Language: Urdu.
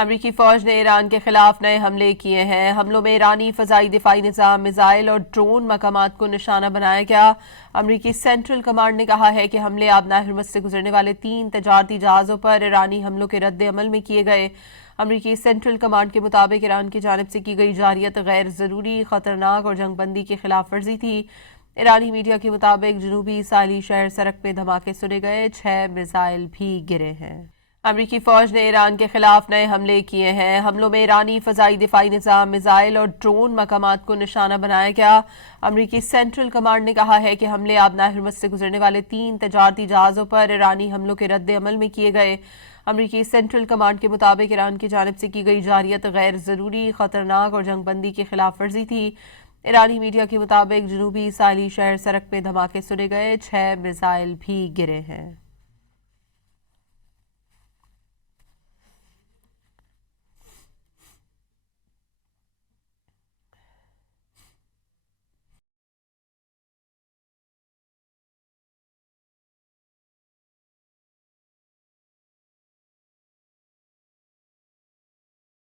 امریکی فوج نے ایران کے خلاف نئے حملے کیے ہیں۔ حملوں میں ایرانی فضائی دفاعی نظام، میزائل اور ڈرون مقامات کو نشانہ بنایا گیا۔ امریکی سینٹرل کمانڈ نے کہا ہے کہ حملے آبنائے ہرمز سے گزرنے والے 3 تجارتی جہازوں پر ایرانی حملوں کے رد عمل میں کیے گئے۔ امریکی سینٹرل کمانڈ کے مطابق ایران کی جانب سے کی گئی جارحیت غیر ضروری، خطرناک اور جنگ بندی کی خلاف ورزی تھی۔ ایرانی میڈیا کے مطابق جنوبی ساحلی شہر سرک میں دھماکے سنے گئے، 6 میزائل بھی گرے ہیں۔ امریکی فوج نے ایران کے خلاف نئے حملے کیے ہیں۔ حملوں میں ایرانی فضائی دفاعی نظام، میزائل اور ڈرون مقامات کو نشانہ بنایا گیا۔ امریکی سینٹرل کمانڈ نے کہا ہے کہ حملے آبنائے ہرمز سے گزرنے والے 3 تجارتی جہازوں پر ایرانی حملوں کے رد عمل میں کیے گئے۔ امریکی سینٹرل کمانڈ کے مطابق ایران کی جانب سے کی گئی جارحیت غیر ضروری، خطرناک اور جنگ بندی کی خلاف ورزی تھی۔ ایرانی میڈیا کے مطابق جنوبی ساحلی شہر سرک میں دھماکے سنے گئے، 6 میزائل بھی گرے ہیں۔